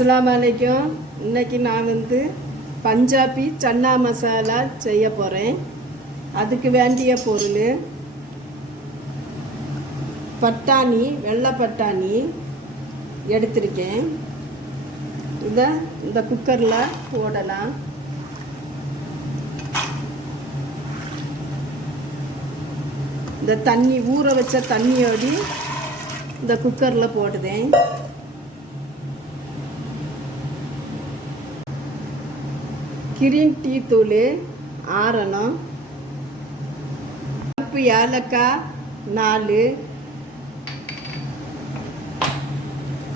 அஸ்ஸலாமு அலைக்கும். இன்னைக்கு நான் பஞ்சாபி சன்னா மசாலா செய்ய போகிறேன். அதுக்கு வேண்டிய பொருள் பட்டாணி, வெள்ளை பட்டாணி எடுத்திருக்கேன். இந்த குக்கரில் போடலாம். இந்த தண்ணி ஊற வச்ச தண்ணியோடு இந்த குக்கரில் போடுதேன். கிரீன் டீ தூள் ஆறணும், கருப்பு ஏலக்காய் 4,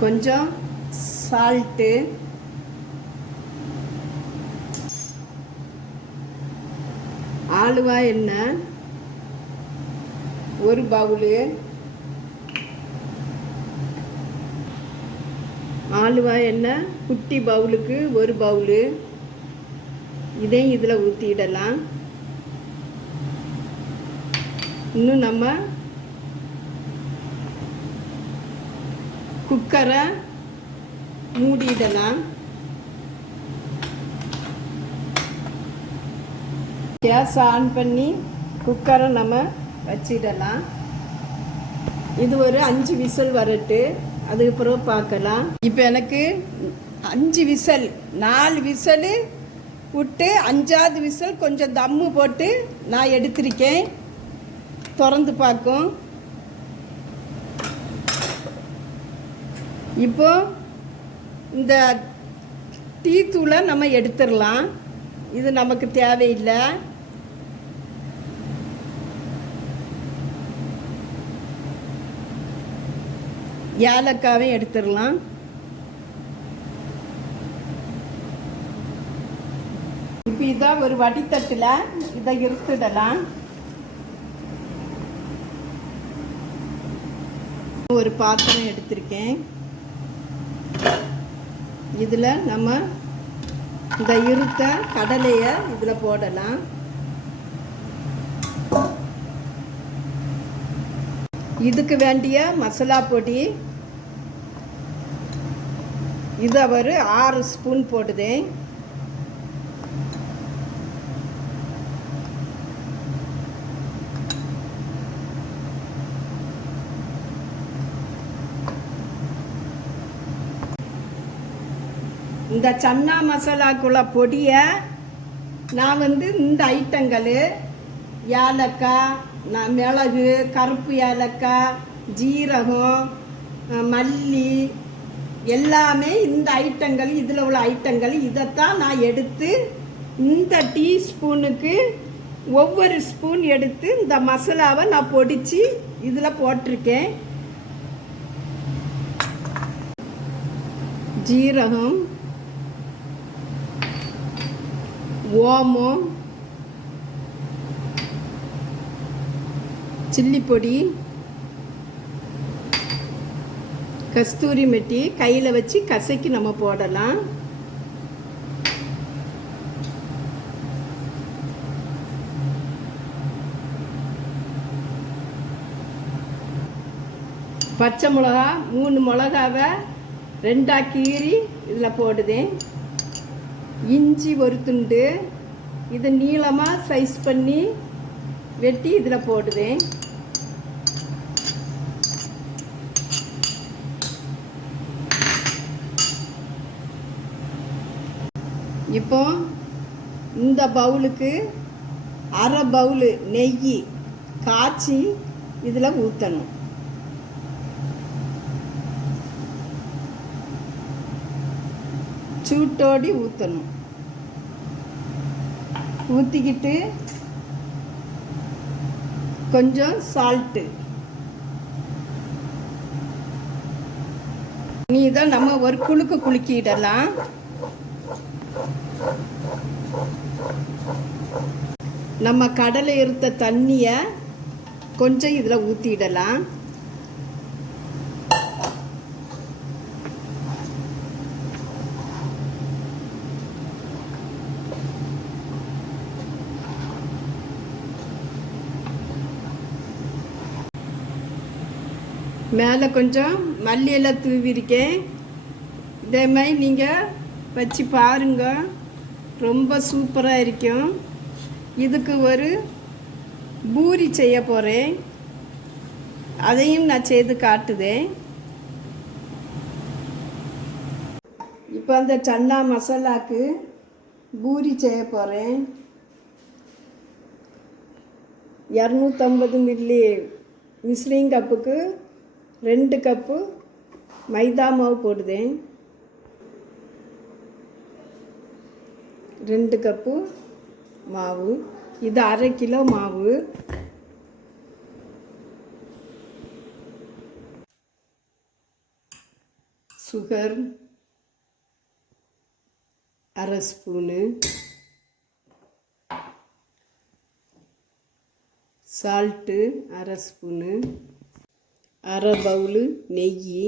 கொஞ்சம் சால்ட்டு, ஆலுவா எண்ணெய் 1 பவுலு, ஆலுவா எண்ணெய் குட்டி பவுலுக்கு 1 பவுலு. இதையும் இதில் ஊற்றிடலாம். இன்னும் நம்ம குக்கரை மூடிடலாம். கேஸ் ஆன் பண்ணி குக்கரை நம்ம வச்சிடலாம். இது ஒரு 5 விசில் வரட்டு, அதுக்கப்புறம் பார்க்கலாம். இப்போ எனக்கு 5 விசில், 4 விசில் விட்டு 5ஆவது விசில் கொஞ்சம் தம்மு போட்டு நான் எடுத்திருக்கேன். திறந்து பார்க்கும். இப்போ இந்த டீ தூளை நம்ம எடுத்துடலாம். இது நமக்கு தேவையில்லை. ஏலக்காவையும் எடுத்துடலாம். இப்போ இதான் ஒரு வடித்தட்டில் இதை இருத்துடலாம். ஒரு பாத்திரம் எடுத்திருக்கேன். இதில் நம்ம இந்த இருத்த கடலையை இதில் போடலாம். இதுக்கு வேண்டிய மசாலா பொடி இதை ஒரு 6 ஸ்பூன் போடுதேன். இந்த சன்னா மசாலாக்குள்ள பொடியை நான் இந்த ஐட்டங்கள் ஏலக்காய், மிளகு, கருப்பு ஏலக்காய், ஜீரகம், மல்லி எல்லாமே இந்த ஐட்டங்கள், இதில் உள்ள ஐட்டங்கள் இதைத்தான் நான் எடுத்து இந்த டீஸ்பூனுக்கு ஒவ்வொரு ஸ்பூன் எடுத்து இந்த மசாலாவை நான் பொடிச்சு இதில் போட்டிருக்கேன். ஜீரகம், ஓமம், சில்லி பொடி, கஸ்தூரி மெட்டி கையில் வச்சு கசக்கி நம்ம போடலாம். பச்சை மிளகா 3 மிளகாவை 2ஆ கீறி இதில் போடுதேன். இஞ்சி 1 துண்டு, இதை நீளமாக சைஸ் பண்ணி வெட்டி இதில் போடுதேன். இப்போ இந்த பவுலுக்கு 1/2 பவுலு நெய் காய்ச்சி இதில் ஊற்றணும். சூட்டோடி ஊற்றணும். ஊற்றிக்கிட்டு கொஞ்சம் சால்ட்டு. இதை நம்ம ஒரு குலுக்கிடலாம். நம்ம கடலை இருத்த தண்ணியை கொஞ்சம் இதில் ஊற்றிடலாம். மேலே கொஞ்சம் மல்லி இலை தூவிருக்கேன். இதே மாதிரி நீங்கள் வச்சு பாருங்க, ரொம்ப சூப்பராக இருக்கும். இதுக்கு ஒரு பூரி செய்ய போகிறேன், அதையும் நான் செய்து காட்டுதேன். இப்போ அந்த சன்னா மசாலாவுக்கு பூரி செய்ய போகிறேன். 250 மில்லி மிஸ்லிங் கப்புக்கு 2 கப்பு மைதா மாவு போடுதேன். 2 கப்பு மாவு. இது 1/2 கிலோ மாவு. Sugar 1/2 spoon, salt 1/2 spoon, 1/2 bowl நெய்,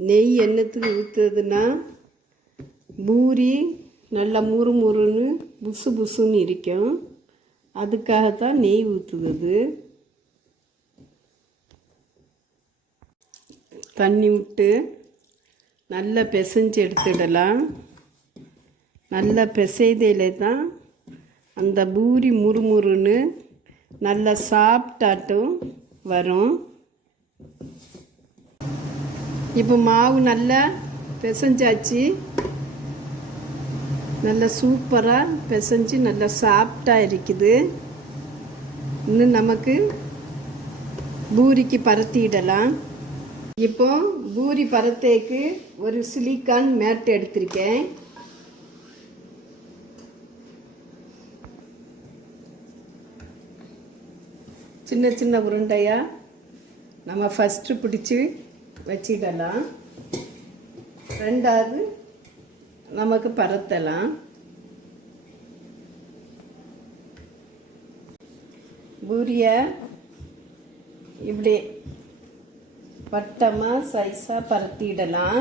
நெய் எண்ணத்துக்கு ஊற்றுறதுன்னா பூரி நல்லா முறுமுறுன்னு புசு புசுன்னு இருக்கும், அதுக்காகத்தான் நெய் ஊற்றுது. தண்ணி விட்டு நல்லா பிசைஞ்சு எடுத்துடலாம். நல்லா பிசைதையில தான் அந்த பூரி முறுமுறுன்னு நல்லா சாப்பிட்டாட்டும் வரும். இப்போ மாவு நல்லா பிசைஞ்சாச்சு. நல்லா சூப்பராக பிசைஞ்சு நல்லா சாஃப்டாக இருக்குது. இன்னும் நமக்கு பூரிக்கு பரத்திடலாம். இப்போ பூரி பரத்தேக்கு ஒரு சிலிக்கான் மேட் எடுத்திருக்கேன். சின்ன சின்ன உருண்டையாக நம்ம ஃபஸ்ட்டு பிடிச்சி வச்சிடலாம். ரெண்டாவது நமக்கு பரத்தலாம். பூரியை இப்படி வட்டமாக சைஸாக பரத்திடலாம்.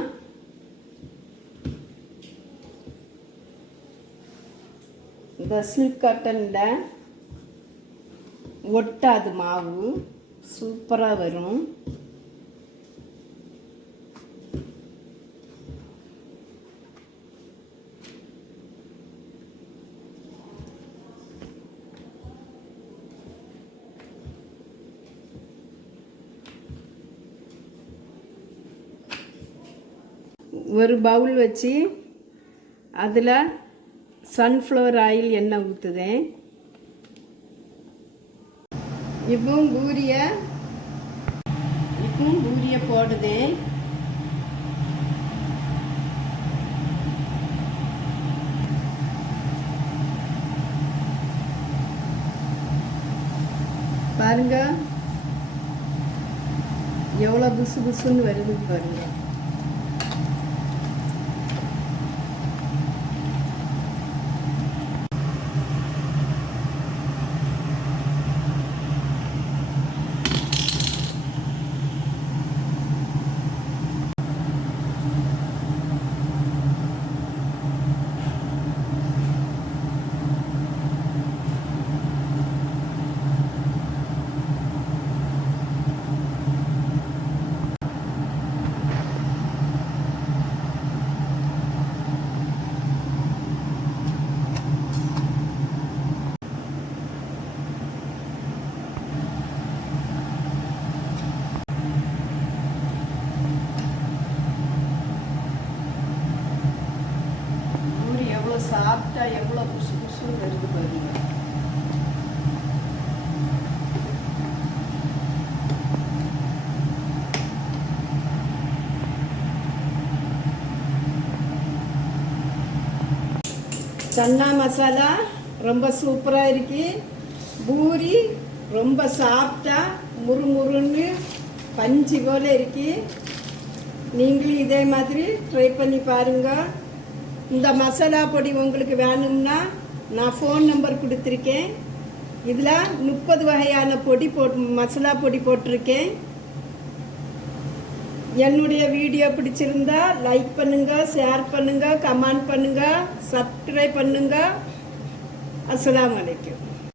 இந்த சில்க் காட்டனில் ஒட்டாது, மாவு சூப்பராக வரும். ஒரு பவுல் வச்சு அதில் சன்ஃப்ளவர் ஆயில் எண்ணெய் ஊற்றுதேன். இப்போ பூரியை போடுதேன். பாருங்க எவ்வளோ புசு புசுன்னு வருது பாருங்க. சாப்பிட்டா எவ்வளோ புசு புசுன்னு வருது பாருங்க. சன்னா மசாலா ரொம்ப சூப்பராக இருக்கு. பூரி ரொம்ப சாஃப்டாக முறுமுறுன்னு பஞ்சு போல் இருக்கு. நீங்களும் இதே மாதிரி ட்ரை பண்ணி பாருங்கள். இந்த மசாலா பொடி உங்களுக்கு வேணும்னா நான் ஃபோன் நம்பர் கொடுத்துருக்கேன். இதில் 30 வகையான மசாலா பொடி போட்டிருக்கேன். என்னுடைய வீடியோ பிடிச்சிருந்தா லைக் பண்ணுங்கள், ஷேர் பண்ணுங்கள், கமெண்ட் பண்ணுங்கள், சப்ஸ்கிரைப் பண்ணுங்கள். அஸ்ஸலாமு அலைக்கும்.